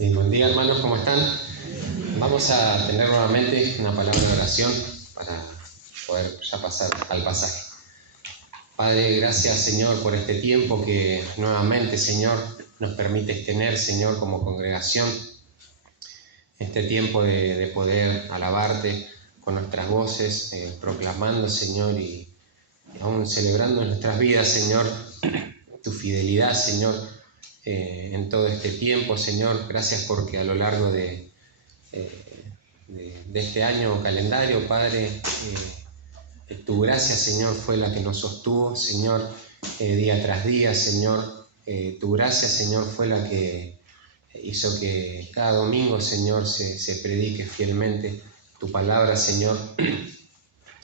Buen día, hermanos, ¿cómo están? Vamos a tener nuevamente una palabra de oración para poder ya pasar al pasaje. Padre, gracias, Señor, por este tiempo que nuevamente, Señor, nos permites tener, Señor, como congregación, este tiempo de poder alabarte con nuestras voces, proclamando, Señor, y aún celebrando en nuestras vidas, Señor, tu fidelidad, Señor, en todo este tiempo, Señor. Gracias porque a lo largo de este año calendario, Padre, tu gracia, Señor, fue la que nos sostuvo, Señor, día tras día, Señor. Tu gracia, Señor, fue la que hizo que cada domingo, Señor, se predique fielmente tu palabra, Señor,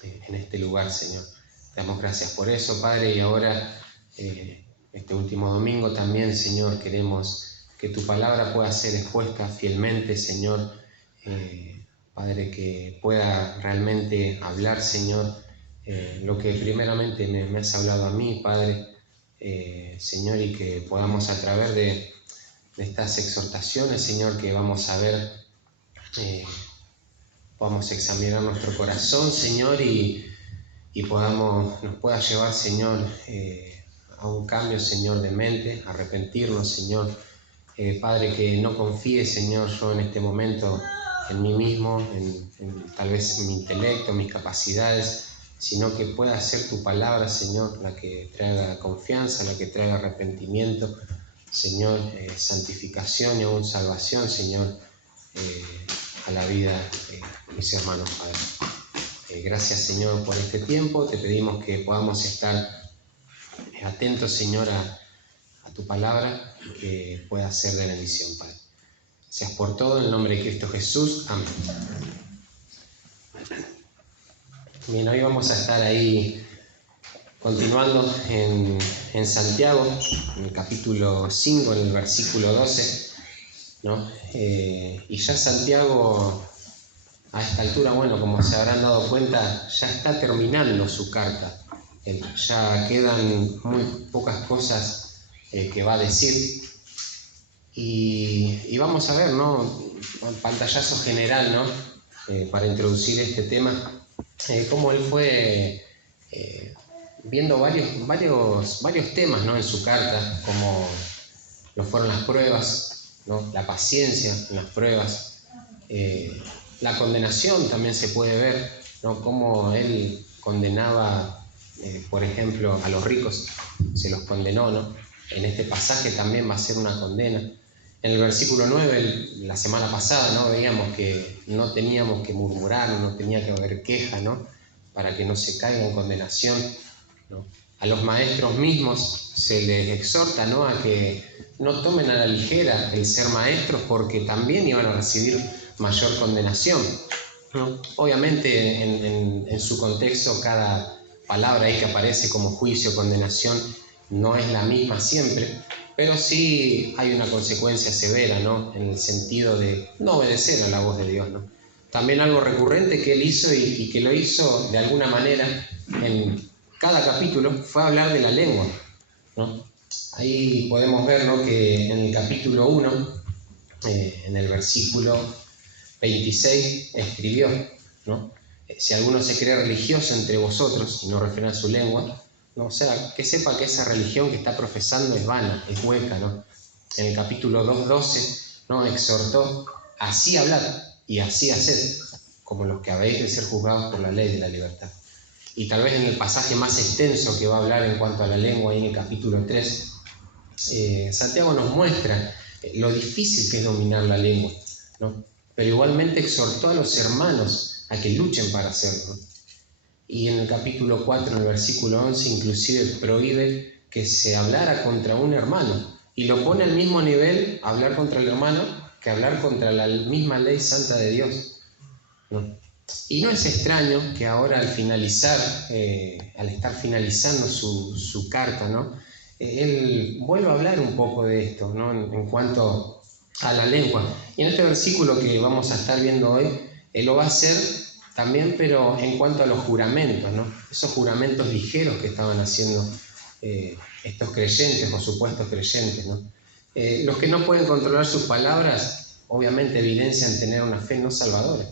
en este lugar, Señor. Te damos gracias por eso, Padre, y ahora, este último domingo también, Señor, queremos que tu palabra pueda ser expuesta fielmente, Señor, Padre, que pueda realmente hablar, Señor, lo que primeramente me has hablado a mí, Padre, Señor, y que podamos a través de estas exhortaciones, Señor, que vamos a ver, podamos examinar nuestro corazón, Señor, y nos pueda llevar, Señor, a un cambio, Señor, de mente, arrepentirnos, Señor. Padre, que no confíe, Señor, yo en este momento en mí mismo, tal vez en mi intelecto, mis capacidades, sino que pueda ser tu palabra, Señor, la que traiga confianza, la que traiga arrepentimiento, Señor, santificación y aún salvación, Señor, a la vida de mis hermanos, Padre. Gracias, Señor, por este tiempo. Te pedimos que podamos estar atentos, Señor, a tu palabra y que pueda ser de bendición, Padre. Gracias por todo, en el nombre de Cristo Jesús. Amén. Bien, hoy vamos a estar ahí continuando en Santiago, en el capítulo 5, en el versículo 12, ¿no? Y ya Santiago, a esta altura, bueno, como se habrán dado cuenta, ya está terminando su carta. Ya quedan muy pocas cosas que va a decir. Y vamos a ver, ¿no? Un pantallazo general, ¿no? Para introducir este tema, cómo él fue viendo varios temas, ¿no? En su carta, como lo fueron las pruebas, ¿no? La paciencia en las pruebas, la condenación también se puede ver, ¿no? Cómo él condenaba, por ejemplo, a los ricos, se los condenó, ¿no? En este pasaje también va a ser una condena. En el versículo 9, la semana pasada, ¿no? Veíamos que no teníamos que murmurar, no tenía que haber queja, ¿no? Para que no se caiga en condenación, ¿no? A los maestros mismos se les exhorta, ¿no? A que no tomen a la ligera el ser maestros, porque también iban a recibir mayor condenación, ¿no? Obviamente en su contexto cada palabra ahí que aparece como juicio, condenación, no es la misma siempre, pero sí hay una consecuencia severa, ¿no? En el sentido de no obedecer a la voz de Dios, ¿no? También algo recurrente que él hizo y que lo hizo de alguna manera en cada capítulo fue hablar de la lengua, ¿no? Ahí podemos ver, ¿no? Que en el capítulo 1, en el versículo 26, escribió, ¿no? Si alguno se cree religioso entre vosotros y no refrena su lengua, ¿no? O sea, que sepa que esa religión que está profesando es vana, es hueca, ¿no? En el capítulo 2:12, ¿no? Exhortó, así hablad y así haced, como los que habéis de ser juzgados por la ley de la libertad. Y tal vez en el pasaje más extenso que va a hablar en cuanto a la lengua, ahí en el capítulo 3, Santiago nos muestra lo difícil que es dominar la lengua, ¿no? Pero igualmente exhortó a los hermanos a que luchen para hacerlo. Y en el capítulo 4, en el versículo 11, inclusive prohíbe que se hablara contra un hermano. Y lo pone al mismo nivel hablar contra el hermano que hablar contra la misma ley santa de Dios, ¿no? Y no es extraño que ahora al finalizar, al estar finalizando su carta, ¿no? Él vuelve a hablar un poco de esto, ¿no? En cuanto a la lengua. Y en este versículo que vamos a estar viendo hoy, él lo va a hacer también, pero en cuanto a los juramentos, ¿no? Esos juramentos ligeros que estaban haciendo estos creyentes o supuestos creyentes, ¿no? Los que no pueden controlar sus palabras obviamente evidencian tener una fe no salvadora,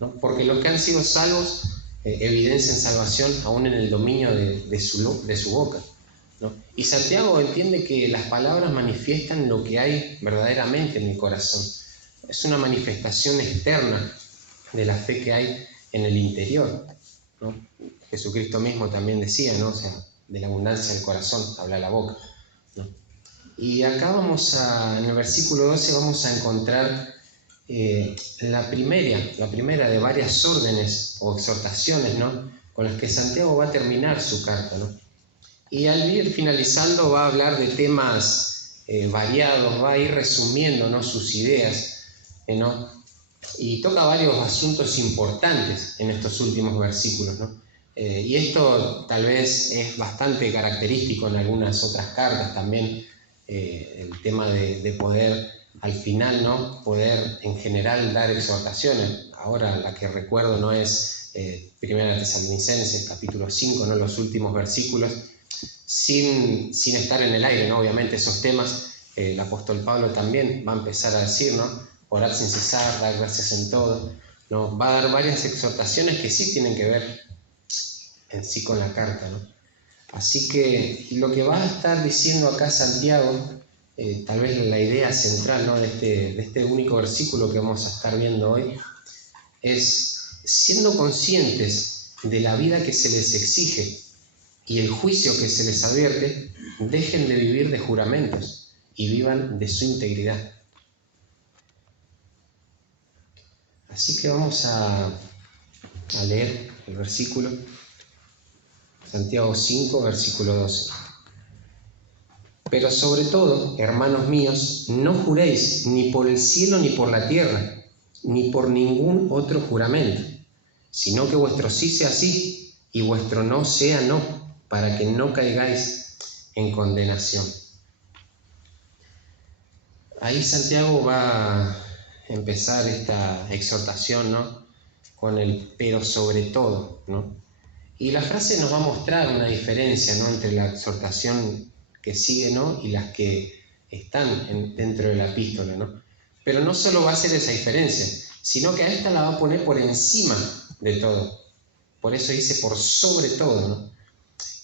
¿no? Porque los que han sido salvos evidencian salvación aún en el dominio de su boca, ¿no? Y Santiago entiende que las palabras manifiestan lo que hay verdaderamente en el corazón. Es una manifestación externa de la fe que hay en el interior, ¿no? Jesucristo mismo también decía, ¿no? O sea, de la abundancia del corazón habla la boca, ¿no? Y acá en el versículo 12 vamos a encontrar la primera de varias órdenes o exhortaciones, ¿no? Con las que Santiago va a terminar su carta, ¿no? Y al ir finalizando va a hablar de temas variados, va a ir resumiendo, ¿no?, sus ideas, ¿no? Y toca varios asuntos importantes en estos últimos versículos, ¿no? Y esto tal vez es bastante característico en algunas otras cartas también, el tema de poder al final, ¿no?, poder en general dar exhortaciones. Ahora la que recuerdo no es Primera Tesalonicenses capítulo 5, ¿no?, los últimos versículos, sin estar en el aire, ¿no? Obviamente esos temas, el apóstol Pablo también va a empezar a decir, ¿no?, orar sin cesar, dar gracias en todo, ¿no? Va a dar varias exhortaciones que sí tienen que ver en sí con la carta, ¿no? Así que lo que va a estar diciendo acá Santiago, tal vez la idea central, ¿no?, de este único versículo que vamos a estar viendo hoy, es siendo conscientes de la vida que se les exige y el juicio que se les advierte, dejen de vivir de juramentos y vivan de su integridad. Así que vamos a leer el versículo, Santiago 5, versículo 12. Pero sobre todo, hermanos míos, no juréis ni por el cielo ni por la tierra, ni por ningún otro juramento, sino que vuestro sí sea sí y vuestro no sea no, para que no caigáis en condenación. Ahí Santiago va a empezar esta exhortación, ¿no?, con el pero sobre todo, ¿no? Y la frase nos va a mostrar una diferencia, ¿no?, entre la exhortación que sigue, ¿no?, y las que están dentro de la epístola, ¿no? Pero no solo va a ser esa diferencia, sino que a esta la va a poner por encima de todo. Por eso dice por sobre todo, ¿no?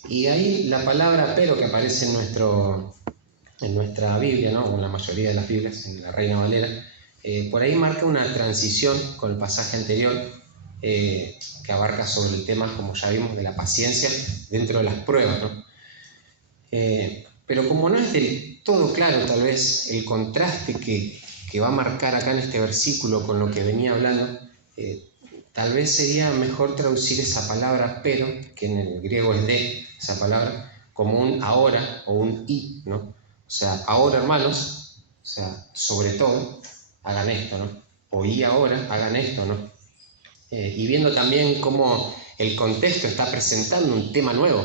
Y ahí la palabra pero que aparece en nuestra Biblia, ¿no?, o en la mayoría de las Biblias, en la Reina Valera, por ahí marca una transición con el pasaje anterior, que abarca sobre el tema, como ya vimos, de la paciencia dentro de las pruebas, ¿no? Pero como no es del todo claro tal vez el contraste que va a marcar acá en este versículo con lo que venía hablando, tal vez sería mejor traducir esa palabra pero, que en el griego es de, esa palabra, como un ahora o un y, ¿no? O sea, ahora, hermanos, o sea, sobre todo, hagan esto, ¿no? O y ahora, hagan esto, ¿no? Y viendo también cómo el contexto está presentando un tema nuevo,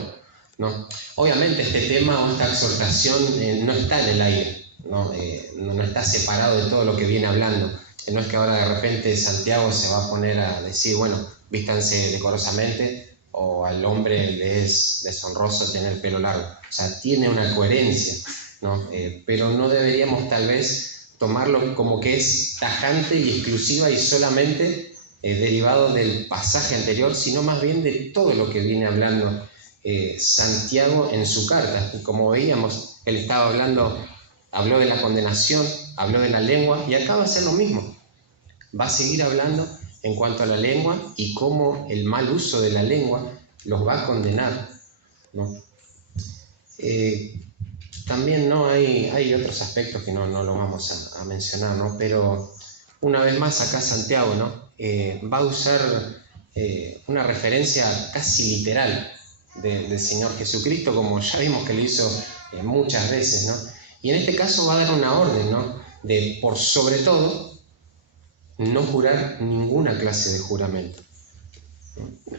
¿no? Obviamente este tema o esta exhortación no está en el aire, ¿no? No está separado de todo lo que viene hablando. No es que ahora de repente Santiago se va a poner a decir, bueno, vístanse decorosamente, o al hombre le es deshonroso tener el pelo largo. O sea, tiene una coherencia, ¿no? Pero no deberíamos tal vez tomarlo como que es tajante y exclusiva y solamente derivado del pasaje anterior, sino más bien de todo lo que viene hablando Santiago en su carta. Y como veíamos, él estaba habló de la condenación, habló de la lengua, y acá va a ser lo mismo. Va a seguir hablando en cuanto a la lengua y cómo el mal uso de la lengua los va a condenar, ¿no? También, ¿no?, hay otros aspectos que no los vamos a mencionar, ¿no? Pero una vez más acá Santiago, ¿no?, va a usar una referencia casi literal del Señor Jesucristo, como ya vimos que lo hizo muchas veces, ¿no? Y en este caso va a dar una orden, ¿no?, de por sobre todo no jurar ninguna clase de juramento.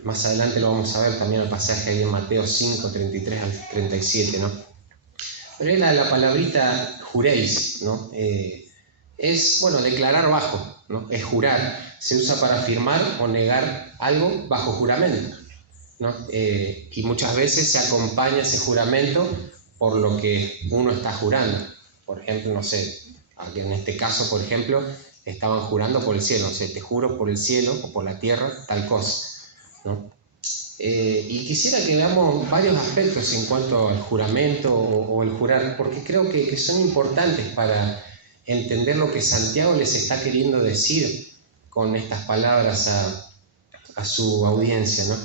Más adelante lo vamos a ver también el pasaje ahí en Mateo 5, 33 al 37, ¿no? Pero es la palabrita juréis, ¿no? Es, bueno, declarar bajo, ¿no? Es jurar. Se usa para afirmar o negar algo bajo juramento, ¿no? Y muchas veces se acompaña ese juramento por lo que uno está jurando. Por ejemplo, no sé, aquí en este caso, por ejemplo, estaban jurando por el cielo, o sea, te juro por el cielo o por la tierra tal cosa, ¿no? Y quisiera que veamos varios aspectos en cuanto al juramento o el jurar, porque creo que son importantes para entender lo que Santiago les está queriendo decir con estas palabras a su audiencia, ¿no?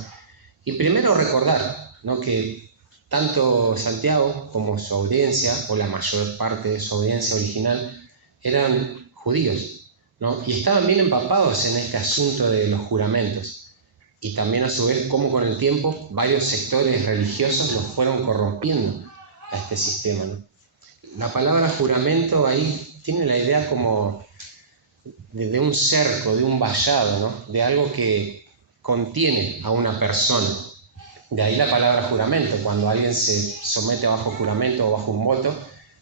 Y primero recordar, ¿no?, que tanto Santiago como su audiencia, o la mayor parte de su audiencia original, eran judíos, ¿no? Y estaban bien empapados en este asunto de los juramentos. Y también a su vez cómo con el tiempo varios sectores religiosos los fueron corrompiendo a este sistema, ¿no? La palabra juramento ahí tiene la idea como de un cerco, de un vallado, ¿no? De algo que contiene a una persona. De ahí la palabra juramento. Cuando alguien se somete bajo juramento o bajo un voto,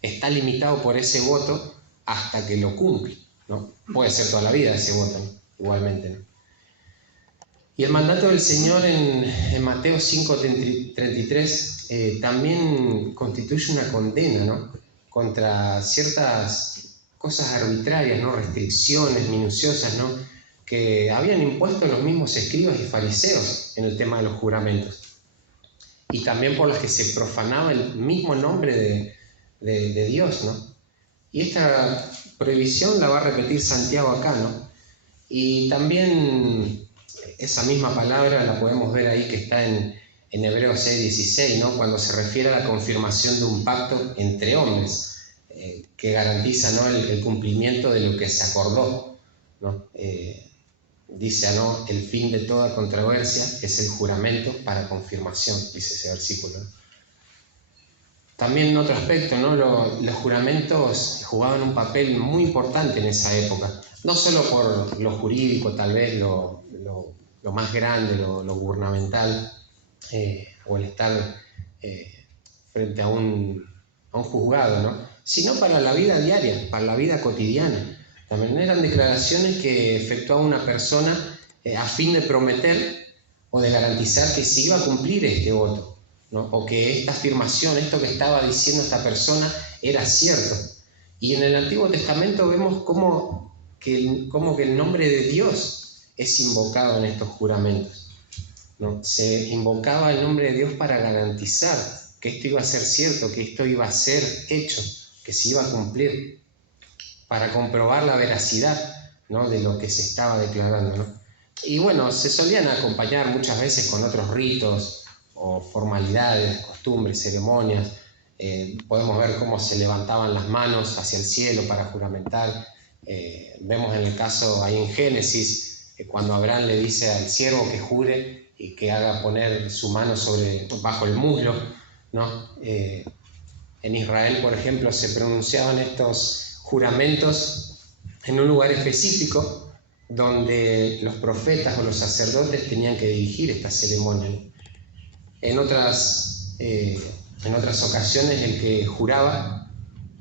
está limitado por ese voto hasta que lo cumple, ¿no? Puede ser toda la vida ese voto, ¿no? Igualmente, ¿no? Y el mandato del Señor en Mateo 5:33 también constituye una condena, ¿no?, contra ciertas cosas arbitrarias, ¿no?, restricciones minuciosas, ¿no?, que habían impuesto los mismos escribas y fariseos en el tema de los juramentos. Y también por las que se profanaba el mismo nombre de Dios, ¿no? Y esta prohibición la va a repetir Santiago acá, ¿no? Y también esa misma palabra la podemos ver ahí que está en Hebreos 6:16, ¿no?, cuando se refiere a la confirmación de un pacto entre hombres, que garantiza, ¿no?, el cumplimiento de lo que se acordó, ¿no? Dice, ¿no?, el fin de toda controversia es el juramento para confirmación, dice ese versículo, ¿no? También en otro aspecto, ¿no?, los juramentos jugaban un papel muy importante en esa época, no solo por lo jurídico, tal vez lo más grande, lo gubernamental, o el estar frente a un juzgado, ¿no?, sino para la vida diaria, para la vida cotidiana. También eran declaraciones que efectuaba una persona a fin de prometer o de garantizar que se iba a cumplir este voto, ¿no?, o que esta afirmación, esto que estaba diciendo esta persona, era cierto. Y en el Antiguo Testamento vemos cómo que el nombre de Dios es invocado en estos juramentos, ¿no? Se invocaba el nombre de Dios para garantizar que esto iba a ser cierto, que esto iba a ser hecho, que se iba a cumplir, para comprobar la veracidad, ¿no?, de lo que se estaba declarando, ¿no? Y bueno, se solían acompañar muchas veces con otros ritos o formalidades, costumbres, ceremonias. Podemos ver cómo se levantaban las manos hacia el cielo para juramentar. Vemos en el caso ahí en Génesis, cuando Abraham le dice al siervo que jure y que haga poner su mano bajo el muslo, ¿no? En Israel, por ejemplo, se pronunciaban estos juramentos en un lugar específico donde los profetas o los sacerdotes tenían que dirigir esta ceremonia. En otras ocasiones el que juraba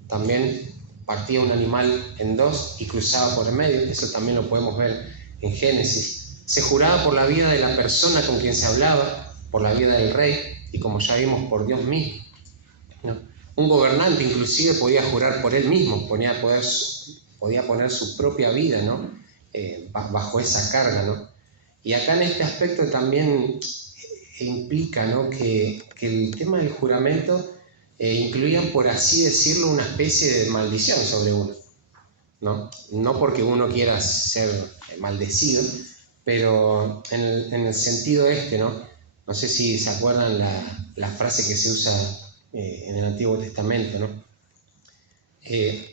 también partía un animal en dos y cruzaba por el medio. Eso también lo podemos ver en Génesis. Se juraba por la vida de la persona con quien se hablaba, por la vida del rey y, como ya vimos, por Dios mismo, ¿no? Un gobernante inclusive podía jurar por él mismo, podía poner su propia vida, ¿no?, bajo esa carga, ¿no? Y acá en este aspecto también implica, ¿no?, que el tema del juramento incluía, por así decirlo, una especie de maldición sobre uno, ¿no? No porque uno quiera ser maldecido, pero en el sentido ¿no? No sé si se acuerdan la frase que se usa en el Antiguo Testamento, ¿no?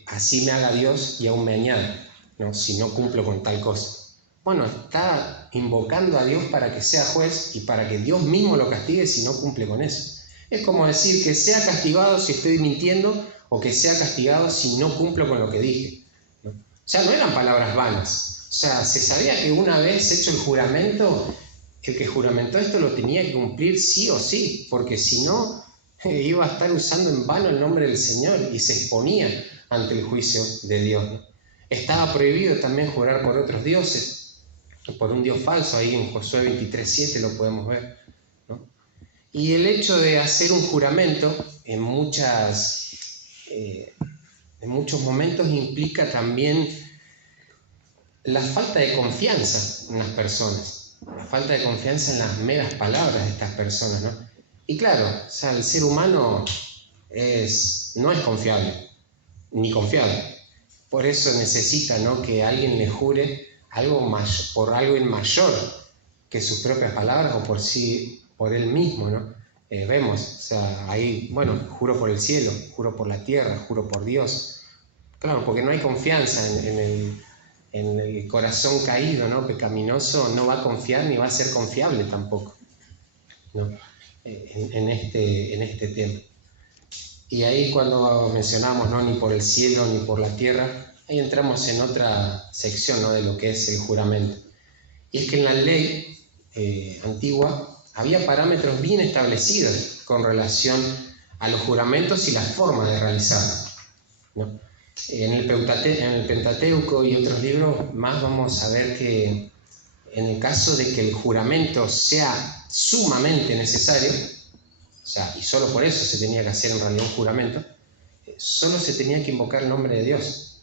Así me haga Dios y aún me añada, ¿no?, si no cumplo con tal cosa. Bueno, está invocando a Dios para que sea juez y para que Dios mismo lo castigue si no cumple con eso. Es como decir que sea castigado si estoy mintiendo o que sea castigado si no cumplo con lo que dije, ¿no? O sea, no eran palabras vanas. O sea, se sabía que una vez hecho el juramento, el que juramentó esto lo tenía que cumplir sí o sí, porque si no, iba a estar usando en vano el nombre del Señor y se exponía ante el juicio de Dios, ¿no? Estaba prohibido también jurar por otros dioses, por un dios falso. Ahí en Josué 23:7 lo podemos ver, ¿no? Y el hecho de hacer un juramento en muchos momentos implica también la falta de confianza en las personas, la falta de confianza en las meras palabras de estas personas, ¿no? Y claro, o sea, el ser humano no es confiable, ni confiable. Por eso necesita, ¿no?, que alguien le jure algo mayor, por algo mayor que sus propias palabras o por él mismo, ¿no? Vemos, o sea, ahí, bueno, juro por el cielo, juro por la tierra, juro por Dios. Claro, porque no hay confianza en el corazón caído, ¿no?, pecaminoso, no va a confiar ni va a ser confiable tampoco, ¿no?, en este tema. Y ahí cuando mencionamos, ¿no?, ni por el cielo ni por la tierra, ahí entramos en otra sección, ¿no?, de lo que es el juramento. Y es que en la ley antigua había parámetros bien establecidos con relación a los juramentos y la forma de realizarlos, ¿no? En el Pentateuco y otros libros más vamos a ver que en el caso de que el juramento sea sumamente necesario, o sea, y solo por eso se tenía que hacer en realidad un juramento, solo se tenía que invocar el nombre de Dios.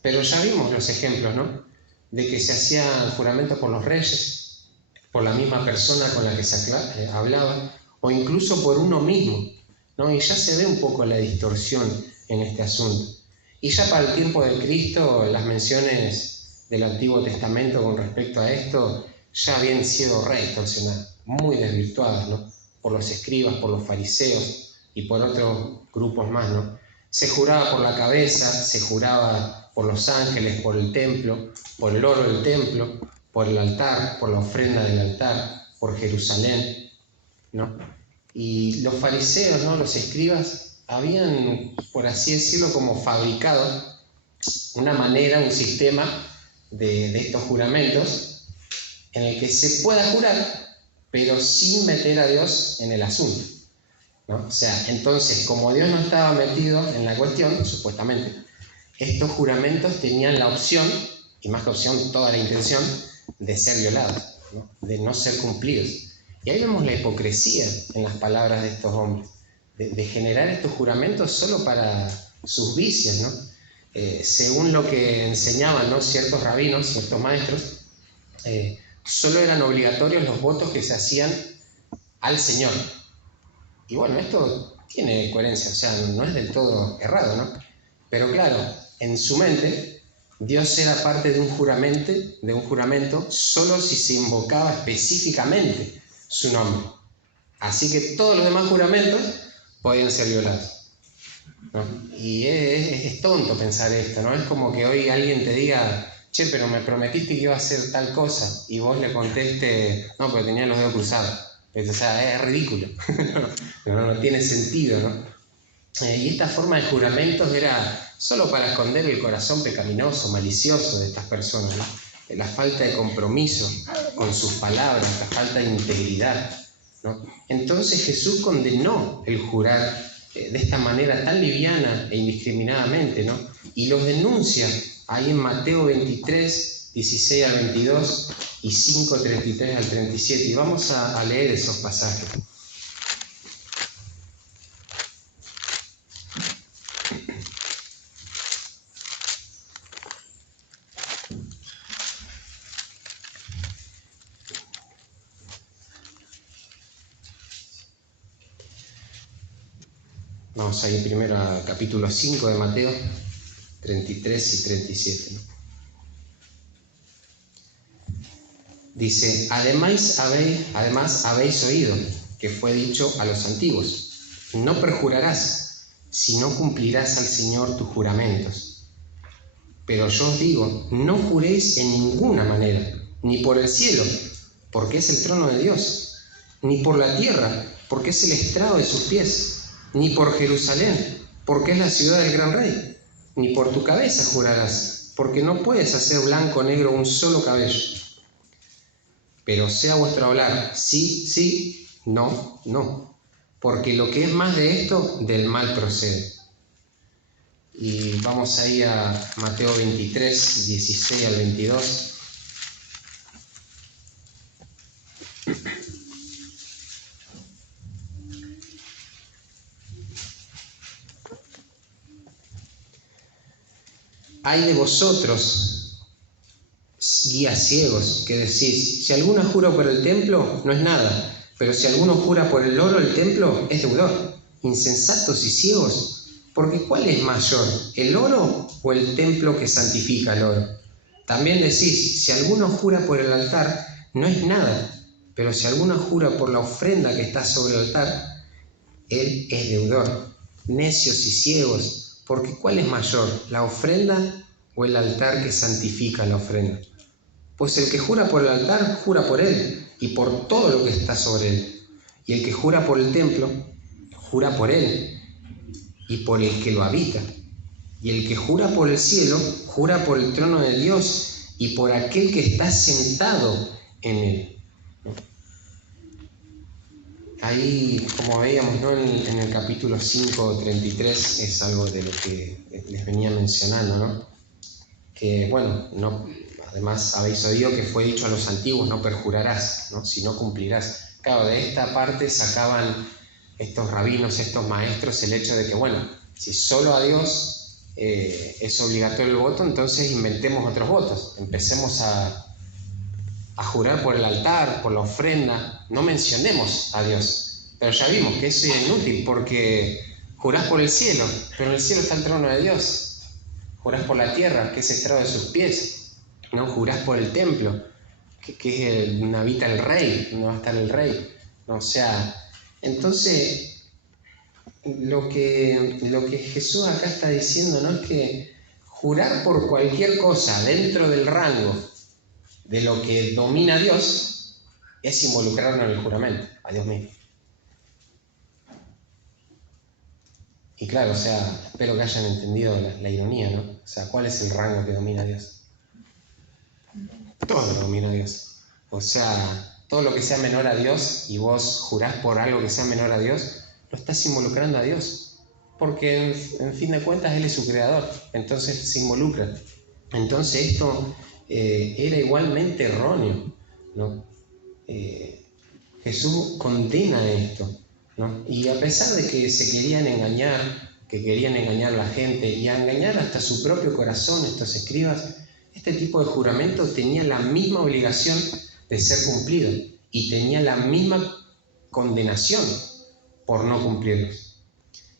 Pero ya vimos los ejemplos, ¿no?, de que se hacía juramento por los reyes, por la misma persona con la que se hablaba, o incluso por uno mismo, ¿no? Y ya se ve un poco la distorsión en este asunto. Y ya para el tiempo de Cristo, las menciones del Antiguo Testamento con respecto a esto ya habían sido redistorsionadas, muy desvirtuadas, ¿no?, por los escribas, por los fariseos y por otros grupos más, ¿no? Se juraba por la cabeza, se juraba por los ángeles, por el templo, por el oro del templo, por el altar, por la ofrenda del altar, por Jerusalén, ¿no? Y los fariseos, ¿no?, los escribas, habían, por así decirlo, como fabricado una manera, un sistema de estos juramentos en el que se pueda jurar, pero sin meter a Dios en el asunto, ¿no? O sea, entonces, como Dios no estaba metido en la cuestión, supuestamente, estos juramentos tenían la opción, y más que opción, toda la intención, de ser violados, ¿no?, de no ser cumplidos. Y ahí vemos la hipocresía en las palabras de estos hombres, de generar estos juramentos solo para sus vicios, ¿no? Según lo que enseñaban, ¿no?, ciertos rabinos, ciertos maestros, solo eran obligatorios los votos que se hacían al Señor. Y bueno, esto tiene coherencia, o sea, no es del todo errado, ¿no? Pero claro, en su mente, Dios era parte de un juramento solo si se invocaba específicamente su nombre. Así que todos los demás juramentos podían ser violados, ¿no? Y es tonto pensar esto, ¿no? Es como que hoy alguien te diga, che, pero me prometiste que iba a hacer tal cosa, y vos le contestes, no, pero tenía los dedos cruzados. O sea, es ridículo. No tiene sentido, ¿no? Y esta forma de juramentos era solo para esconder el corazón pecaminoso, malicioso de estas personas, ¿no? La falta de compromiso con sus palabras, la falta de integridad, ¿no? Entonces Jesús condenó el jurar de esta manera tan liviana e indiscriminadamente, ¿no? Y los denuncia ahí en Mateo 23, 16 al 22 y 5, 33 al 37. Y vamos a leer esos pasajes. Vamos a ir primero al capítulo 5 de Mateo, 33 y 37, ¿no? Dice, además habéis oído que fue dicho a los antiguos, no perjurarás, sino cumplirás al Señor tus juramentos. Pero yo os digo, no juréis en ninguna manera, ni por el cielo, porque es el trono de Dios, ni por la tierra, porque es el estrado de sus pies, ni por Jerusalén, porque es la ciudad del gran rey, ni por tu cabeza jurarás, porque no puedes hacer blanco o negro un solo cabello. Pero sea vuestro hablar sí, sí, no, no, porque lo que es más de esto, del mal procede. Y vamos ahí a Mateo 23, 16 al 22. Ay de vosotros, guías ciegos, que decís, si alguno jura por el templo, no es nada, pero si alguno jura por el oro del templo, es deudor. Insensatos y ciegos, porque ¿cuál es mayor, el oro o el templo que santifica el oro? También decís, si alguno jura por el altar, no es nada, pero si alguno jura por la ofrenda que está sobre el altar, él es deudor. Necios y ciegos, porque ¿cuál es mayor, la ofrenda o el altar que santifica la ofrenda? Pues el que jura por el altar, jura por él y por todo lo que está sobre él. Y el que jura por el templo, jura por él y por el que lo habita. Y el que jura por el cielo, jura por el trono de Dios y por aquel que está sentado en él. Ahí, como veíamos, ¿no? en el capítulo 5:33, es algo de lo que les venía mencionando, ¿no? Que, bueno, no, además habéis oído que fue dicho a los antiguos, no perjurarás, ¿no? Si no cumplirás. Claro, de esta parte sacaban estos rabinos, estos maestros, el hecho de que, bueno, si solo a Dios es obligatorio el voto, entonces inventemos otros votos. Empecemos a jurar por el altar, por la ofrenda, no mencionemos a Dios. Pero ya vimos que eso es inútil, porque jurás por el cielo, pero en el cielo está el trono de Dios. Jurás por la tierra, que es estrado de sus pies. No jurás por el templo, que es donde habita el rey, donde va a estar el rey. O sea, entonces, lo que Jesús acá está diciendo, ¿no? Es que jurar por cualquier cosa dentro del rango de lo que domina a Dios es involucrarnos en el juramento, a Dios mismo. Y claro, o sea, espero que hayan entendido la ironía, ¿no? O sea, ¿cuál es el rango que domina a Dios? Todo lo domina a Dios. O sea, todo lo que sea menor a Dios y vos jurás por algo que sea menor a Dios, lo estás involucrando a Dios. Porque en fin de cuentas Él es su creador, entonces se involucra. Entonces esto era igualmente erróneo, ¿no? Jesús condena esto, ¿no? Y a pesar de que se querían engañar, que querían engañar a la gente y a engañar hasta su propio corazón estos escribas, este tipo de juramento tenía la misma obligación de ser cumplido y tenía la misma condenación por no cumplirlos.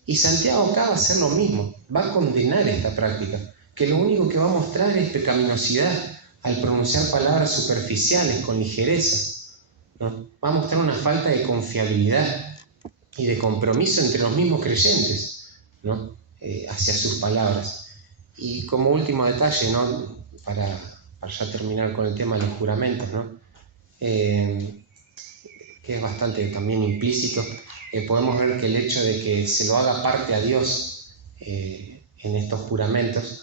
Y Santiago acá va a hacer lo mismo, va a condenar esta práctica, que lo único que va a mostrar es pecaminosidad al pronunciar palabras superficiales con ligereza, ¿no? Va a mostrar una falta de confiabilidad y de compromiso entre los mismos creyentes, ¿no? Hacia sus palabras. Y como último detalle, ¿no? Para ya terminar con el tema de los juramentos, ¿no? Que es bastante también implícito, podemos ver que el hecho de que se lo haga parte a Dios en estos juramentos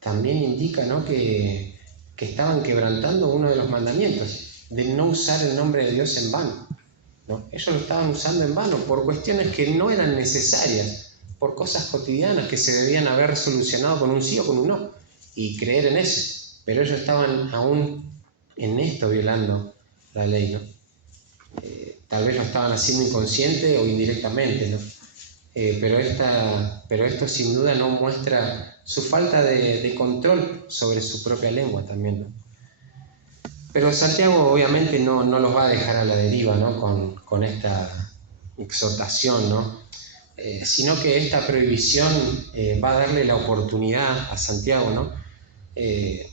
también indica, ¿no? que estaban quebrantando uno de los mandamientos, de no usar el nombre de Dios en vano, ¿no? Ellos lo estaban usando en vano por cuestiones que no eran necesarias, por cosas cotidianas que se debían haber solucionado con un sí o con un no, y creer en eso. Pero ellos estaban aún en esto violando la ley, ¿no? Tal vez lo estaban haciendo inconsciente o indirectamente, ¿no? Pero esto sin duda no muestra su falta de control sobre su propia lengua también, ¿no? Pero Santiago obviamente no los va a dejar a la deriva, ¿no? con esta exhortación, ¿no? Sino que esta prohibición va a darle la oportunidad a Santiago, ¿no?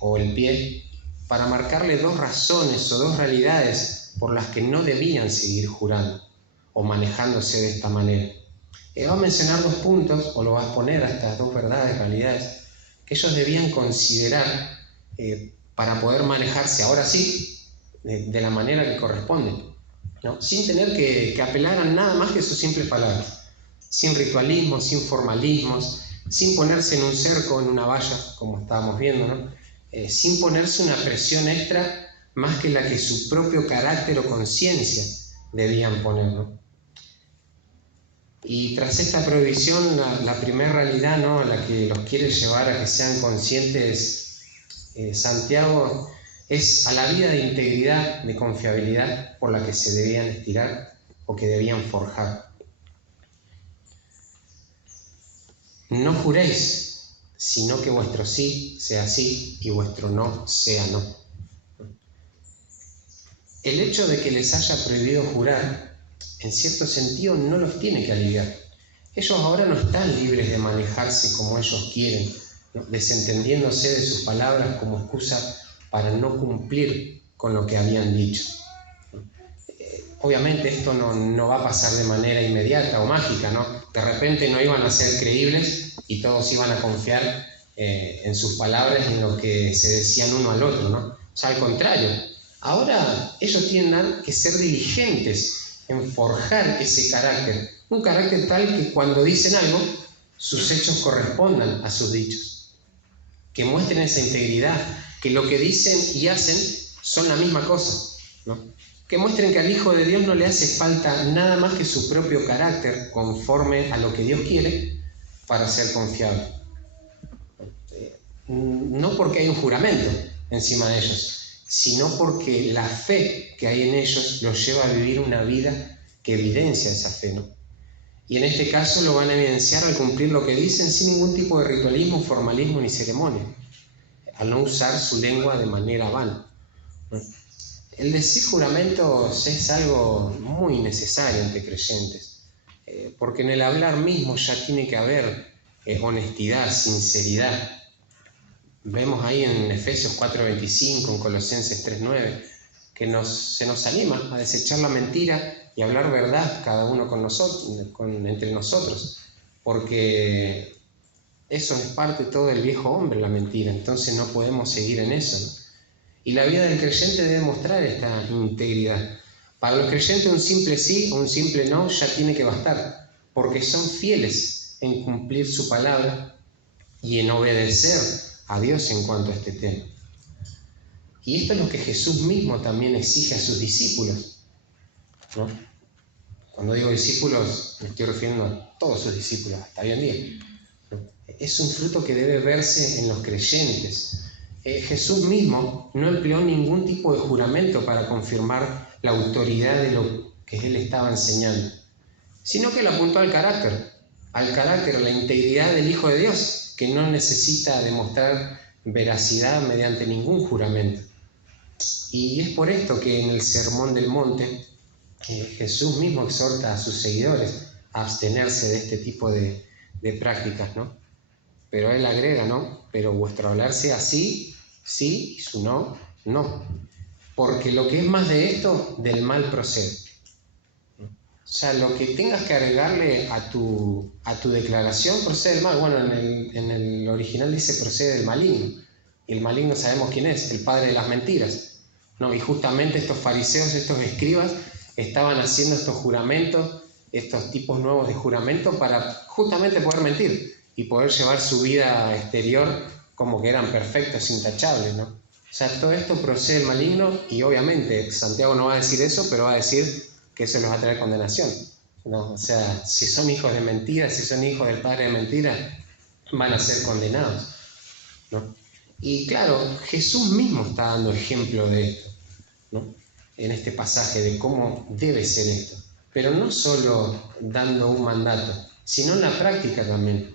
O el pie, para marcarle dos razones o dos realidades por las que no debían seguir jurando o manejándose de esta manera. Va a mencionar dos puntos, o lo va a exponer a estas dos verdades, realidades, que ellos debían considerar para poder manejarse ahora sí de la manera que corresponde, ¿no? Sin tener que apelar a nada más que sus simples palabras, sin ritualismos, sin formalismos, sin ponerse en un cerco, en una valla, como estábamos viendo, ¿no? Sin ponerse una presión extra más que la que su propio carácter o conciencia debían poner, ¿no? Y tras esta prohibición, la primera realidad, ¿no? a la que los quiere llevar a que sean conscientes Santiago, es a la vida de integridad, de confiabilidad por la que se debían estirar o que debían forjar. No juréis sino que vuestro sí sea sí y vuestro no sea no. El hecho de que les haya prohibido jurar, en cierto sentido, no los tiene que aliviar. Ellos ahora no están libres de manejarse como ellos quieren, ¿no?, desentendiéndose de sus palabras como excusa para no cumplir con lo que habían dicho. Obviamente esto no va a pasar de manera inmediata o mágica, ¿no? De repente no iban a ser creíbles y todos iban a confiar en sus palabras y en lo que se decían uno al otro, ¿no? O sea, al contrario, ahora ellos tienen que ser diligentes en forjar ese carácter, un carácter tal que cuando dicen algo, sus hechos correspondan a sus dichos, que muestren esa integridad, que lo que dicen y hacen son la misma cosa, ¿no? Que muestren que al Hijo de Dios no le hace falta nada más que su propio carácter conforme a lo que Dios quiere para ser confiable. No porque hay un juramento encima de ellos, sino porque la fe que hay en ellos los lleva a vivir una vida que evidencia esa fe, ¿no? Y en este caso lo van a evidenciar al cumplir lo que dicen sin ningún tipo de ritualismo, formalismo ni ceremonia, al no usar su lengua de manera vana, ¿no? El decir juramentos es algo muy necesario entre creyentes, porque en el hablar mismo ya tiene que haber honestidad, sinceridad. Vemos ahí en Efesios 4:25, en Colosenses 3:9, que se nos anima a desechar la mentira y hablar verdad cada uno con nosotros, entre nosotros, porque eso es parte todo del viejo hombre, la mentira, entonces no podemos seguir en eso, ¿no? Y la vida del creyente debe mostrar esta integridad. Para los creyentes un simple sí o un simple no ya tiene que bastar, porque son fieles en cumplir su palabra y en obedecer a Dios en cuanto a este tema. Y esto es lo que Jesús mismo también exige a sus discípulos, ¿no? Cuando digo discípulos, me estoy refiriendo a todos sus discípulos, hasta hoy en día, ¿no? Es un fruto que debe verse en los creyentes. Jesús mismo no empleó ningún tipo de juramento para confirmar la autoridad de lo que él estaba enseñando, sino que lo apuntó al carácter, a la integridad del Hijo de Dios, que no necesita demostrar veracidad mediante ningún juramento. Y es por esto que en el Sermón del Monte Jesús mismo exhorta a sus seguidores a abstenerse de este tipo de prácticas, ¿no? Pero él agrega, ¿no? Pero vuestro hablar sea sí, sí, y su no, no. Porque lo que es más de esto, del mal procede. O sea, lo que tengas que agregarle a tu declaración procede del mal. Bueno, en el original dice procede del maligno. Y el maligno sabemos quién es, el padre de las mentiras, ¿no? Y justamente estos fariseos, estos escribas, estaban haciendo estos juramentos, estos tipos nuevos de juramento para justamente poder mentir y poder llevar su vida exterior como que eran perfectos, intachables, ¿no? O sea, todo esto procede del maligno y obviamente Santiago no va a decir eso, pero va a decir que eso les va a traer condenación, ¿no? O sea, si son hijos de mentira, si son hijos del padre de mentira, van a ser condenados, ¿no? Y claro, Jesús mismo está dando ejemplo de esto, ¿no? En este pasaje de cómo debe ser esto, pero no solo dando un mandato, sino en la práctica también.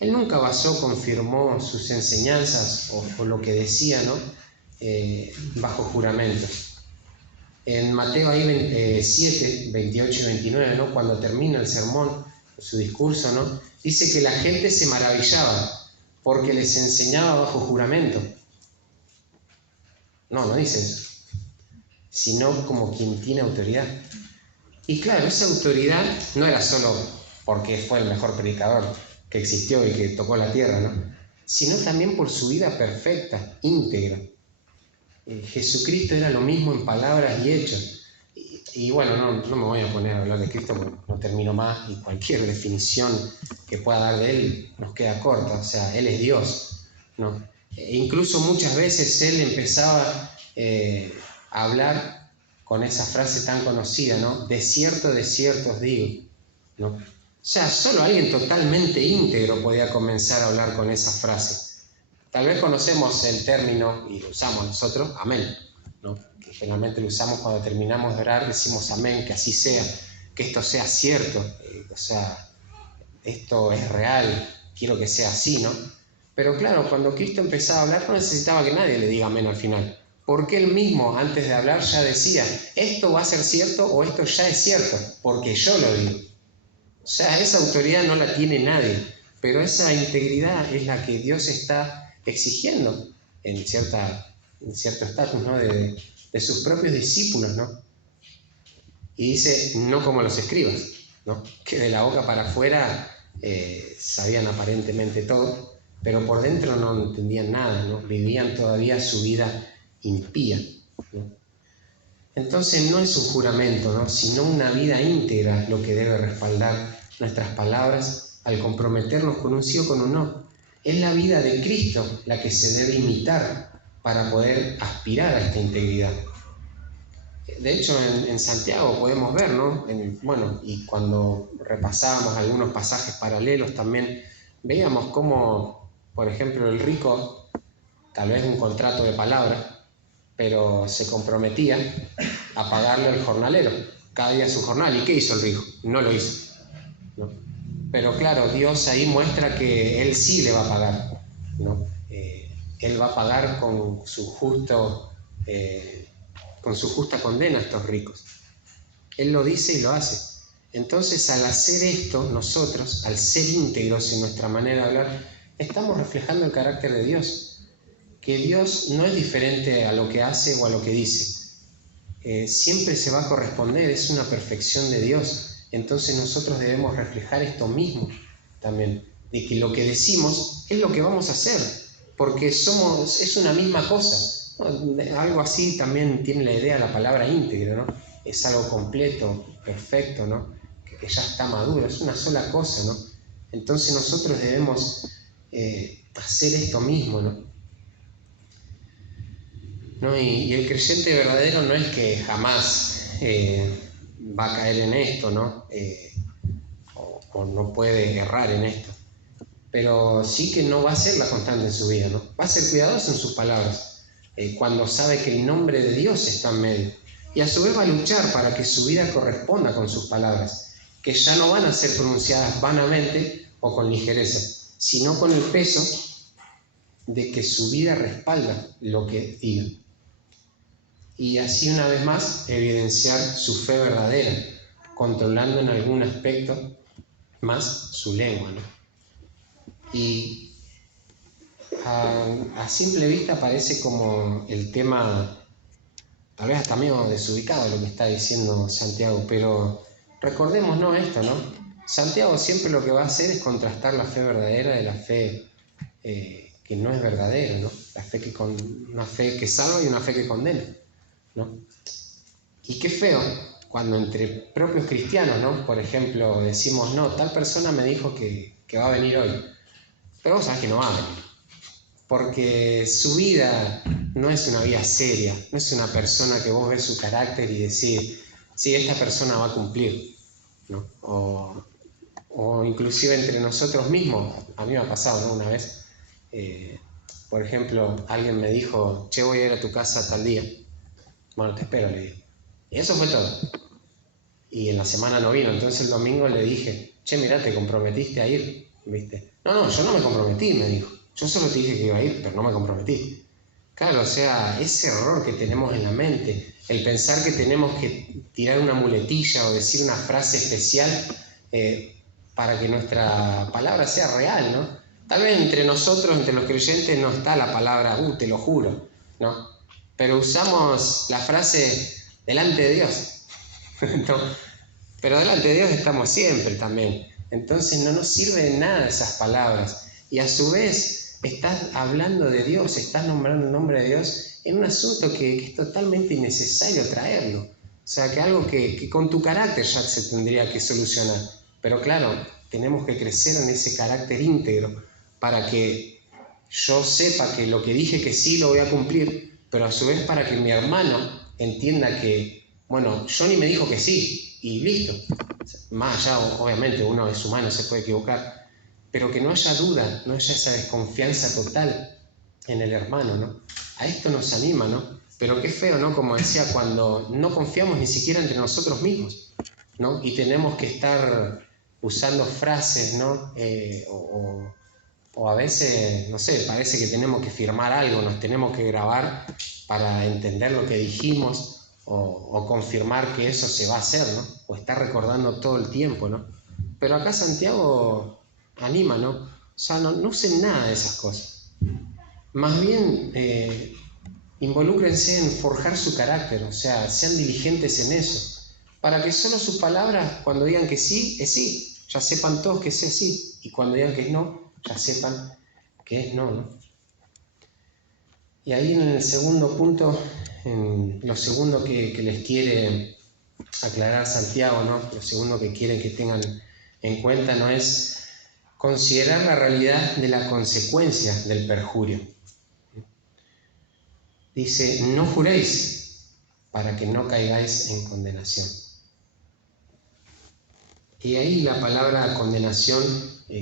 Él nunca confirmó sus enseñanzas o lo que decía, ¿no? Bajo juramentos. En Mateo 7, 28 y 29, ¿no? Cuando termina el sermón, su discurso, ¿no? Dice que la gente se maravillaba porque les enseñaba bajo juramento. No dice eso, sino como quien tiene autoridad. Y claro, esa autoridad no era solo porque fue el mejor predicador que existió y que tocó la tierra, ¿no? Sino también por su vida perfecta, íntegra. Jesucristo era lo mismo en palabras y hechos. Y bueno, no me voy a poner a hablar de Cristo porque no termino más y cualquier definición que pueda dar de Él nos queda corta. O sea, Él es Dios, ¿no? E incluso muchas veces Él empezaba a hablar con esa frase tan conocida, ¿no? De cierto os digo, ¿no? O sea, solo alguien totalmente íntegro podía comenzar a hablar con esa frase. Tal vez conocemos el término, y lo usamos nosotros, amén, ¿no? Que generalmente lo usamos cuando terminamos de orar, decimos amén, que así sea, que esto sea cierto, o sea, esto es real, quiero que sea así, ¿no? Pero claro, cuando Cristo empezaba a hablar no necesitaba que nadie le diga amén al final. Porque él mismo, antes de hablar, ya decía, esto va a ser cierto o esto ya es cierto, porque yo lo digo. O sea, esa autoridad no la tiene nadie, pero esa integridad es la que Dios está exigiendo en cierto estatus, ¿no? de sus propios discípulos, ¿no? Y dice, no como los escribas, ¿no? Que de la boca para afuera sabían aparentemente todo, pero por dentro no entendían nada, ¿no? Vivían todavía su vida impía, ¿no? Entonces no es un juramento, ¿no? Sino una vida íntegra lo que debe respaldar nuestras palabras al comprometernos con un sí o con un no. Es la vida de Cristo la que se debe imitar para poder aspirar a esta integridad. De hecho, en Santiago podemos ver, ¿no? Bueno, y cuando repasábamos algunos pasajes paralelos también veíamos cómo, por ejemplo, el rico, tal vez un contrato de palabra, pero se comprometía a pagarle al jornalero cada día su jornal. ¿Y qué hizo el rico? No lo hizo, ¿no? Pero claro, Dios ahí muestra que Él sí le va a pagar, ¿no? Él va a pagar con su justa condena a estos ricos. Él lo dice y lo hace. Entonces, al hacer esto, nosotros, al ser íntegros en nuestra manera de hablar, estamos reflejando el carácter de Dios. Que Dios no es diferente a lo que hace o a lo que dice. Siempre se va a corresponder, es una perfección de Dios. Entonces nosotros debemos reflejar esto mismo también, de que lo que decimos es lo que vamos a hacer, porque es una misma cosa, ¿no? Algo así también tiene la idea la palabra íntegro, ¿no? Es algo completo, perfecto, ¿no? Que ya está maduro, es una sola cosa, ¿no? Entonces nosotros debemos hacer esto mismo, ¿no? ¿No? Y el creyente verdadero no es que jamás va a caer en esto, ¿no? O no puede errar en esto, pero sí que no va a ser la constante en su vida, ¿no? Va a ser cuidadoso en sus palabras, cuando sabe que el nombre de Dios está en medio, y a su vez va a luchar para que su vida corresponda con sus palabras, que ya no van a ser pronunciadas vanamente o con ligereza, sino con el peso de que su vida respalda lo que diga. Y así una vez más evidenciar su fe verdadera, controlando en algún aspecto más su lengua, ¿no? Y a simple vista parece como el tema, tal vez hasta medio desubicado lo que está diciendo Santiago, pero recordemos esto, ¿no? Santiago siempre lo que va a hacer es contrastar la fe verdadera de la fe que no es verdadera, ¿no? Una fe que salva y una fe que condena, ¿no? Y qué feo cuando entre propios cristianos, ¿no? Por ejemplo, decimos, no, tal persona me dijo que va a venir hoy, pero vos sabés que no va a venir, porque su vida no es una vida seria, no es una persona que vos ves su carácter y decís, sí, esta persona va a cumplir, ¿no? O inclusive entre nosotros mismos, a mí me ha pasado, ¿no? Una vez, por ejemplo, alguien me dijo, che, voy a ir a tu casa tal día. Bueno, te espero, le dije. Y eso fue todo. Y en la semana no vino, entonces el domingo le dije, che, mirá, te comprometiste a ir, ¿viste? No, yo no me comprometí, me dijo. Yo solo te dije que iba a ir, pero no me comprometí. Claro, o sea, ese error que tenemos en la mente, el pensar que tenemos que tirar una muletilla o decir una frase especial para que nuestra palabra sea real, ¿no? Tal vez entre nosotros, entre los creyentes, no está la palabra, te lo juro, ¿no? Pero usamos la frase delante de Dios. ¿No? Pero delante de Dios estamos siempre también. Entonces no nos sirve de nada esas palabras. Y a su vez estás hablando de Dios, estás nombrando el nombre de Dios en un asunto que es totalmente innecesario traerlo. O sea, que algo que con tu carácter ya se tendría que solucionar. Pero claro, tenemos que crecer en ese carácter íntegro para que yo sepa que lo que dije que sí lo voy a cumplir, pero a su vez para que mi hermano entienda que, bueno, Johnny me dijo que sí, y listo. Más allá, obviamente, uno es humano, se puede equivocar, pero que no haya duda, no haya esa desconfianza total en el hermano, ¿no? A esto nos anima, ¿no? Pero qué feo, ¿no? Como decía, cuando no confiamos ni siquiera entre nosotros mismos, ¿no? Y tenemos que estar usando frases, ¿no? O O a veces, no sé, parece que tenemos que firmar algo, nos tenemos que grabar para entender lo que dijimos o confirmar que eso se va a hacer, ¿no? O estar recordando todo el tiempo, ¿no? Pero acá Santiago anima, ¿no? O sea, no usen nada de esas cosas. Más bien, involúcrense en forjar su carácter, o sea, sean diligentes en eso, para que solo sus palabras, cuando digan que sí, es sí, ya sepan todos que es sí, y cuando digan que es no, ya sepan que es no, ¿no? Y ahí en el segundo punto, en lo segundo que les quiere aclarar Santiago, ¿no? Lo segundo que quieren que tengan en cuenta no es considerar la realidad de la consecuencia del perjurio. Dice, no juréis para que no caigáis en condenación. Y ahí la palabra condenación,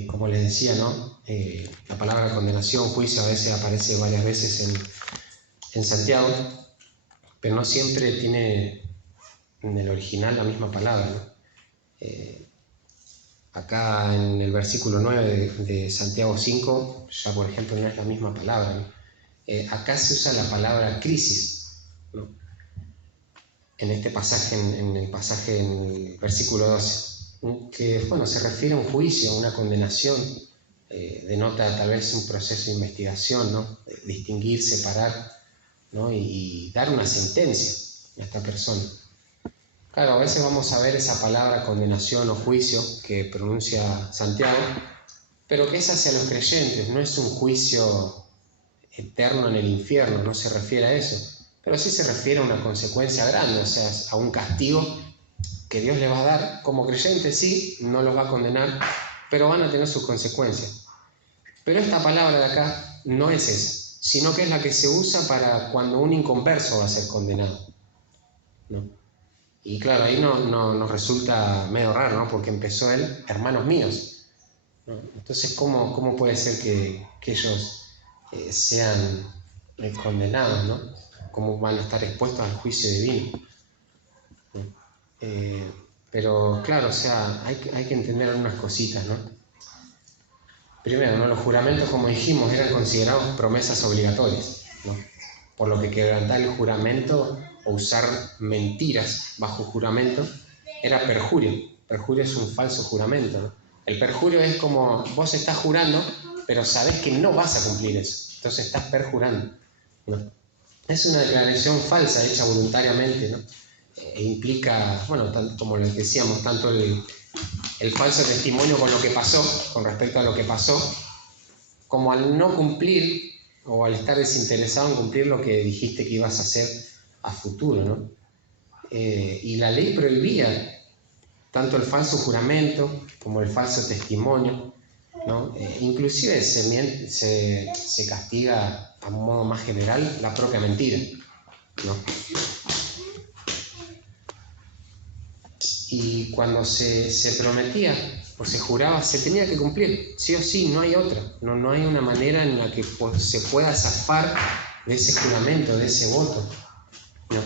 como les decía, ¿no? La palabra condenación, juicio, a veces aparece varias veces en Santiago, pero no siempre tiene en el original la misma palabra, ¿no? Acá en el versículo 9 de Santiago 5, ya por ejemplo no es la misma palabra, ¿no? Acá se usa la palabra crisis, ¿no? En este pasaje, en el versículo 12, que bueno, se refiere a un juicio, a una condenación, denota tal vez un proceso de investigación, ¿no? Distinguir, separar, ¿no? y dar una sentencia a esta persona. Claro, a veces vamos a ver esa palabra condenación o juicio que pronuncia Santiago, pero que es hacia los creyentes, no es un juicio eterno en el infierno, no se refiere a eso, pero sí se refiere a una consecuencia grande, o sea, a un castigo que Dios les va a dar. Como creyentes sí, no los va a condenar, pero van a tener sus consecuencias. Pero esta palabra de acá no es esa, sino que es la que se usa para cuando un inconverso va a ser condenado, ¿no? Y claro, ahí nos resulta medio raro, ¿no? Porque empezó él, hermanos míos, ¿no? Entonces, ¿cómo puede ser que ellos sean condenados, ¿no? ¿Cómo van a estar expuestos al juicio divino? ¿No? Pero claro, o sea, hay que entender algunas cositas, ¿no? Primero, ¿no? Los juramentos, como dijimos, eran considerados promesas obligatorias, ¿no? Por lo que quebrantar el juramento o usar mentiras bajo juramento era perjurio. Perjurio es un falso juramento, ¿no? El perjurio es como vos estás jurando, pero sabés que no vas a cumplir eso. Entonces estás perjurando, ¿no? Es una declaración falsa hecha voluntariamente, ¿no? Implica, bueno, como les decíamos, tanto el falso testimonio con lo que pasó, con respecto a lo que pasó, como al no cumplir o al estar desinteresado en cumplir lo que dijiste que ibas a hacer a futuro, ¿no? Y la ley prohibía tanto el falso juramento como el falso testimonio, ¿no? Inclusive se castiga a un modo más general la propia mentira, ¿no? Y cuando se prometía o se juraba, se tenía que cumplir, sí o sí, no hay otra. No hay una manera en la que se pueda zafar de ese juramento, de ese voto, ¿no?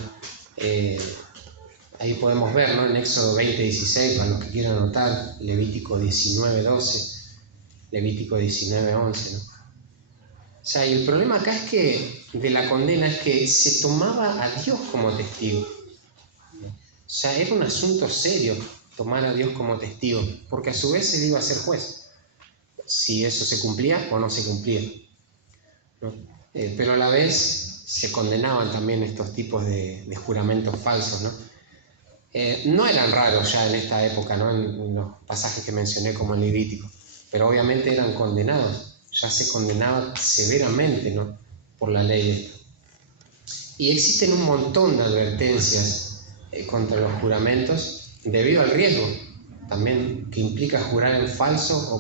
Ahí podemos ver, ¿no? En Éxodo 20:16, para los que quieran anotar, Levítico 19:12, Levítico 19:11, ¿no? O sea, y el problema acá es que de la condena es que se tomaba a Dios como testigo. O sea, era un asunto serio tomar a Dios como testigo, porque a su vez él iba a ser juez, si eso se cumplía o no se cumplía, ¿no? Pero a la vez se condenaban también estos tipos de juramentos falsos, ¿no? No eran raros ya en esta época, ¿no? En los pasajes que mencioné como en Levítico, pero obviamente eran condenados, ya se condenaba severamente, ¿no? Por la ley. Y existen un montón de advertencias contra los juramentos debido al riesgo también que implica jurar en falso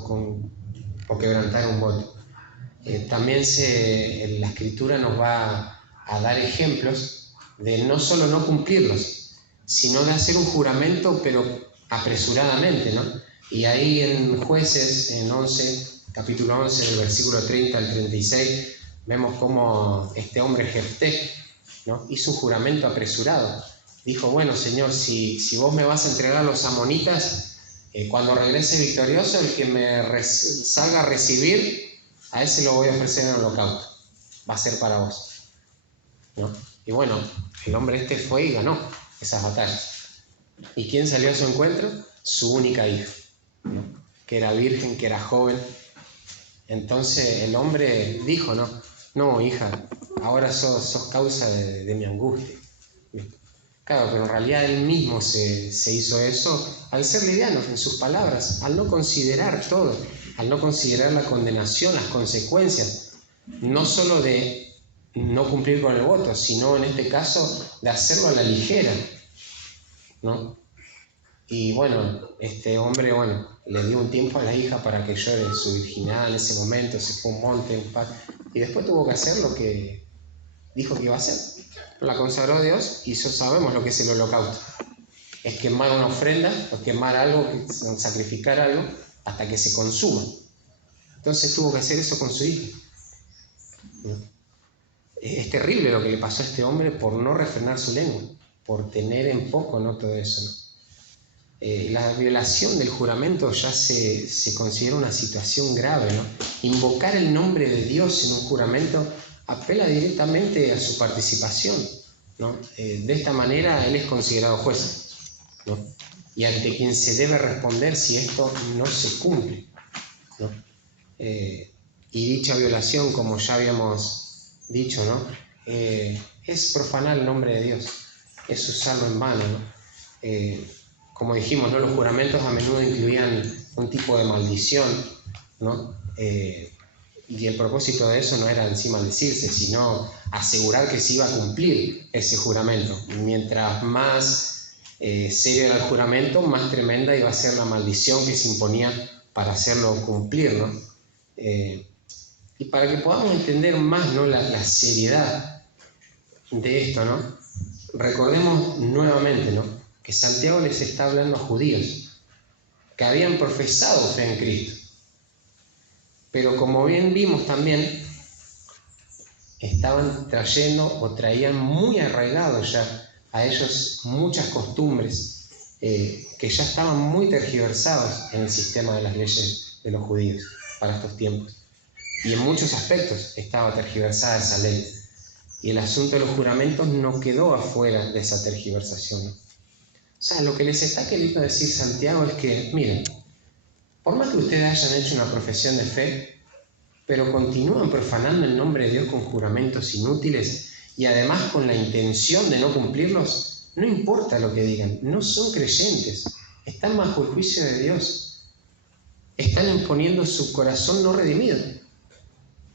o quebrantar un voto. También la Escritura nos va a dar ejemplos de no solo no cumplirlos, sino de hacer un juramento pero apresuradamente, ¿no? Y ahí en Jueces, capítulo 11, del versículo 30 al 36, vemos cómo este hombre Jefté, ¿no? Hizo un juramento apresurado. Dijo, bueno, Señor, si vos me vas a entregar a los amonitas, cuando regrese victorioso, el que me salga a recibir a ese lo voy a ofrecer en holocausto, va a ser para vos, ¿no? Y bueno, el hombre este fue y ganó esas batallas. ¿Y quién salió a su encuentro? Su única hija, ¿no? Que era virgen, que era joven. Entonces el hombre dijo, no, hija, ahora sos causa de mi angustia. Claro, pero en realidad él mismo se hizo eso al ser liviano en sus palabras, al no considerar todo, al no considerar la condenación, las consecuencias, no solo de no cumplir con el voto, sino en este caso de hacerlo a la ligera, ¿no? Y bueno, este hombre, le dio un tiempo a la hija para que llore su virginidad en ese momento, se fue a un monte, y después tuvo que hacer lo que dijo que iba a hacer. La consagró a Dios y eso sabemos lo que es el holocausto. Es quemar una ofrenda o quemar algo, sacrificar algo hasta que se consuma. Entonces tuvo que hacer eso con su hija. Es terrible lo que le pasó a este hombre por no refrenar su lengua, por tener en poco, ¿no?, todo eso, ¿no? La violación del juramento ya se considera una situación grave, ¿no? Invocar el nombre de Dios en un juramento apela directamente a su participación, ¿no? De esta manera él es considerado juez, ¿no? Y ante quien se debe responder si esto no se cumple, ¿no? Y dicha violación, como ya habíamos dicho, ¿no?, es profanar el nombre de Dios, es usarlo en vano, ¿no? Como dijimos, ¿no?, los juramentos a menudo incluían un tipo de maldición, ¿no? Y el propósito de eso no era en sí maldecirse, sino asegurar que se iba a cumplir ese juramento. Mientras más serio era el juramento, más tremenda iba a ser la maldición que se imponía para hacerlo cumplir, ¿no? Y para que podamos entender más, ¿no?, la seriedad de esto, ¿no?, recordemos nuevamente, ¿no?, que Santiago les está hablando a judíos que habían profesado fe en Cristo. Pero como bien vimos también, estaban trayendo o traían muy arraigados ya a ellos muchas costumbres que ya estaban muy tergiversados en el sistema de las leyes de los judíos para estos tiempos. Y en muchos aspectos estaba tergiversada esa ley. Y el asunto de los juramentos no quedó afuera de esa tergiversación, ¿no? O sea, lo que les está queriendo decir Santiago es que, miren, por más que ustedes hayan hecho una profesión de fe, pero continúan profanando el nombre de Dios con juramentos inútiles y además con la intención de no cumplirlos, no importa lo que digan, no son creyentes, están bajo el juicio de Dios, están imponiendo su corazón no redimido.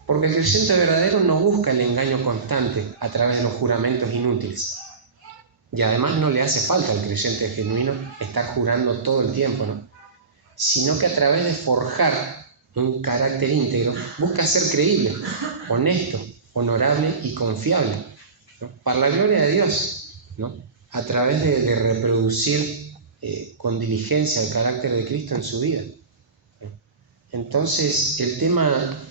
Porque el creyente verdadero no busca el engaño constante a través de los juramentos inútiles. Y además no le hace falta al creyente genuino estar jurando todo el tiempo, ¿no?, sino que a través de forjar un carácter íntegro busca ser creíble, honesto, honorable y confiable, ¿no?, para la gloria de Dios, ¿no?, a través de reproducir con diligencia el carácter de Cristo en su vida, ¿no? Entonces el tema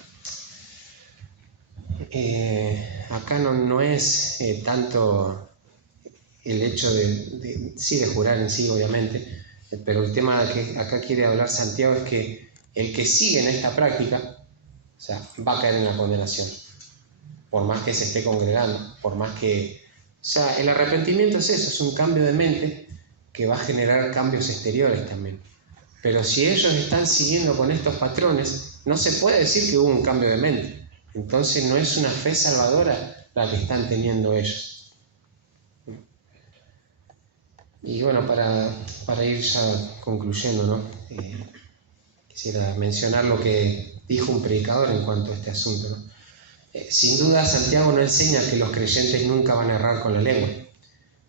acá no es tanto el hecho sí, de jurar en sí, obviamente, pero el tema que acá quiere hablar Santiago es que el que sigue en esta práctica, o sea, va a caer en la condenación, por más que se esté congregando, por más que... O sea, el arrepentimiento es eso, es un cambio de mente que va a generar cambios exteriores también. Pero si ellos están siguiendo con estos patrones, no se puede decir que hubo un cambio de mente. Entonces no es una fe salvadora la que están teniendo ellos. Y bueno, para ir ya concluyendo, ¿no?, quisiera mencionar lo que dijo un predicador en cuanto a este asunto, ¿no? Sin duda, Santiago no enseña que los creyentes nunca van a errar con la lengua.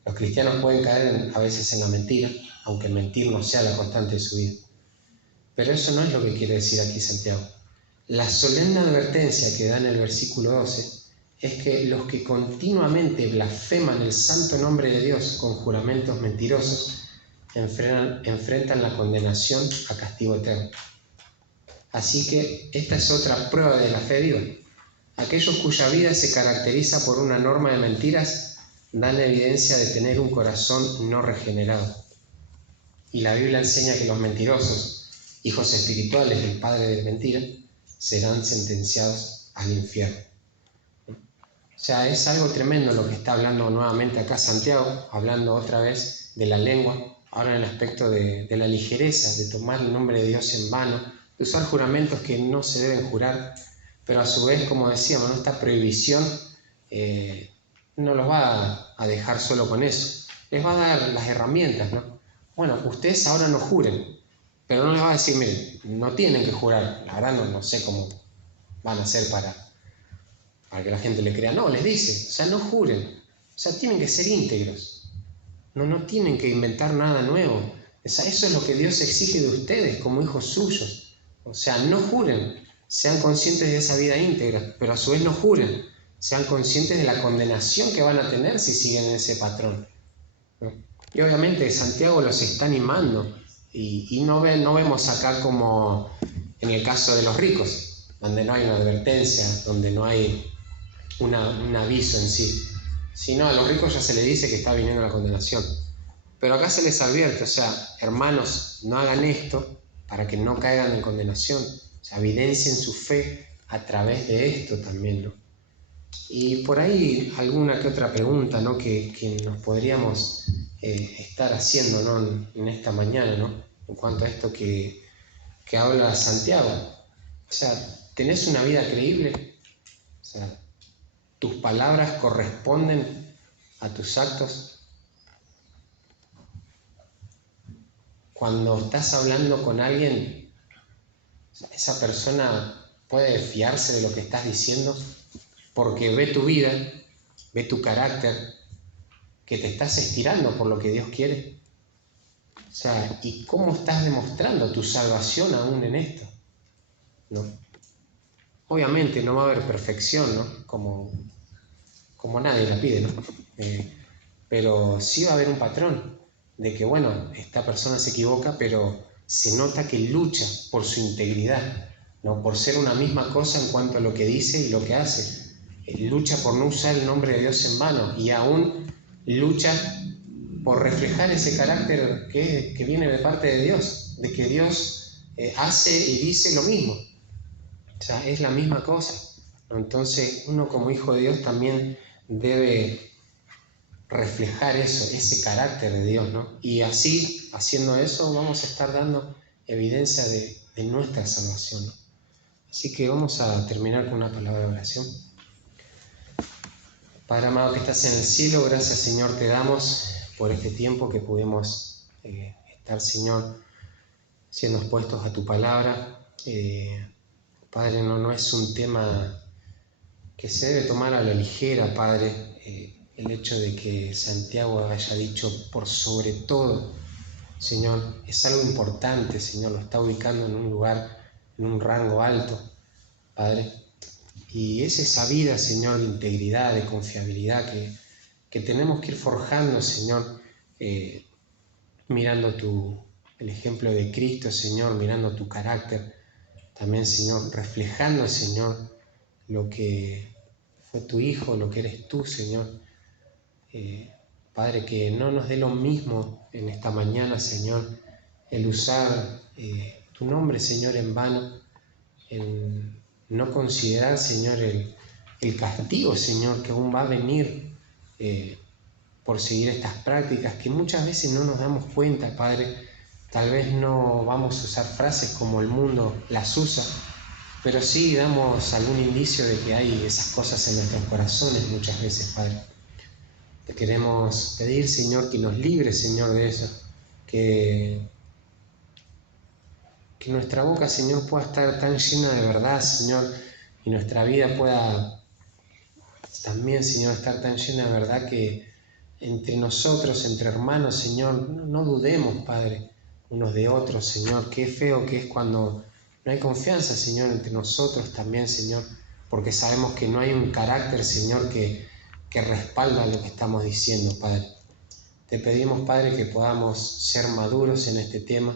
Los cristianos pueden caer a veces en la mentira, aunque mentir no sea la constante de su vida. Pero eso no es lo que quiere decir aquí Santiago. La solemne advertencia que da en el versículo 12 es que los que continuamente blasfeman el santo nombre de Dios con juramentos mentirosos enfrentan la condenación a castigo eterno. Así que esta es otra prueba de la fe viva. Aquellos cuya vida se caracteriza por una norma de mentiras dan evidencia de tener un corazón no regenerado. Y la Biblia enseña que los mentirosos, hijos espirituales del padre de mentira, serán sentenciados al infierno. O sea, es algo tremendo lo que está hablando nuevamente acá Santiago, hablando otra vez de la lengua, ahora en el aspecto de la ligereza, de tomar el nombre de Dios en vano, de usar juramentos que no se deben jurar, pero a su vez, como decíamos, esta prohibición no los va a dejar solo con eso, les va a dar las herramientas, ¿no? Bueno, ustedes ahora no juren, pero no les va a decir, miren, no tienen que jurar, la verdad no sé cómo van a hacer para que la gente le crea. No, les dice, o sea, no juren, o sea, tienen que ser íntegros, no tienen que inventar nada nuevo. O sea, eso es lo que Dios exige de ustedes como hijos suyos. O sea, no juren, sean conscientes de esa vida íntegra, pero a su vez no juren, sean conscientes de la condenación que van a tener si siguen ese patrón, ¿no? Y obviamente Santiago los está animando, y no vemos acá como en el caso de los ricos, donde no hay una advertencia, donde no hay un aviso en sí, sino a los ricos ya se les dice que está viniendo la condenación. Pero acá se les advierte, o sea, hermanos, no hagan esto para que no caigan en condenación. O sea, evidencien su fe a través de esto también, ¿no? Y por ahí alguna que otra pregunta, ¿no?, que nos podríamos estar haciendo, ¿no?, en esta mañana, ¿no?, en cuanto a esto que habla Santiago. O sea, ¿tenés una vida creíble? O sea, ¿tus palabras corresponden a tus actos? Cuando estás hablando con alguien, esa persona puede fiarse de lo que estás diciendo porque ve tu vida, ve tu carácter, que te estás estirando por lo que Dios quiere. O sea, ¿y cómo estás demostrando tu salvación aún en esto? ¿No? Obviamente no va a haber perfección, ¿no?, como nadie la pide, ¿no? Pero sí va a haber un patrón de que, bueno, esta persona se equivoca, pero se nota que lucha por su integridad, ¿no?, por ser una misma cosa en cuanto a lo que dice y lo que hace. Lucha por no usar el nombre de Dios en vano, y aún lucha por reflejar ese carácter que viene de parte de Dios, de que Dios hace y dice lo mismo. O sea, es la misma cosa, ¿no? Entonces, uno como hijo de Dios también debe reflejar eso, ese carácter de Dios, ¿no? Y así, haciendo eso, vamos a estar dando evidencia de nuestra salvación, ¿no? Así que vamos a terminar con una palabra de oración. Padre amado que estás en el cielo, gracias, Señor, te damos por este tiempo que pudimos estar, Señor, siendo expuestos a tu palabra. Padre, no es un tema que se debe tomar a la ligera, Padre, el hecho de que Santiago haya dicho por sobre todo, Señor, es algo importante, Señor, lo está ubicando en un lugar, en un rango alto, Padre. Y es esa vida, Señor, de integridad, de confiabilidad que tenemos que ir forjando, Señor, mirando el ejemplo de Cristo, Señor, mirando tu carácter, también, Señor, reflejando, Señor, lo que fue tu Hijo, lo que eres tú, Señor. Padre, que no nos dé lo mismo en esta mañana, Señor, el usar tu nombre, Señor, en vano, en no considerar, Señor, el castigo, Señor, que aún va a venir por seguir estas prácticas, que muchas veces no nos damos cuenta, Padre. Tal vez no vamos a usar frases como el mundo las usa, pero sí damos algún indicio de que hay esas cosas en nuestros corazones muchas veces, Padre. Te queremos pedir, Señor, que nos libres, Señor, de eso, que nuestra boca, Señor, pueda estar tan llena de verdad, Señor, y nuestra vida pueda también, Señor, estar tan llena de verdad, que entre nosotros, entre hermanos, Señor, no dudemos, Padre, unos de otros, Señor. Qué feo que es cuando no hay confianza, Señor, entre nosotros también, Señor, porque sabemos que no hay un carácter, Señor, que respalda lo que estamos diciendo, Padre. Te pedimos, Padre, que podamos ser maduros en este tema,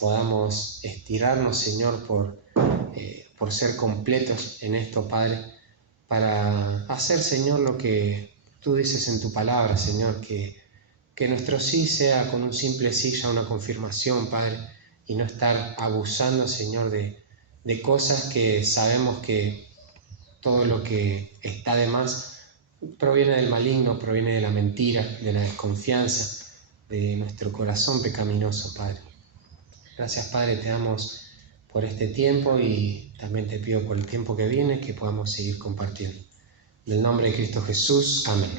podamos estirarnos, Señor, por ser completos en esto, Padre, para hacer, Señor, lo que tú dices en tu palabra, Señor, que nuestro sí sea con un simple sí ya una confirmación, Padre, y no estar abusando, Señor, de de cosas que sabemos que todo lo que está de más proviene del maligno, proviene de la mentira, de la desconfianza, de nuestro corazón pecaminoso, Padre. Gracias, Padre, te damos por este tiempo y también te pido por el tiempo que viene que podamos seguir compartiendo. En el nombre de Cristo Jesús, amén.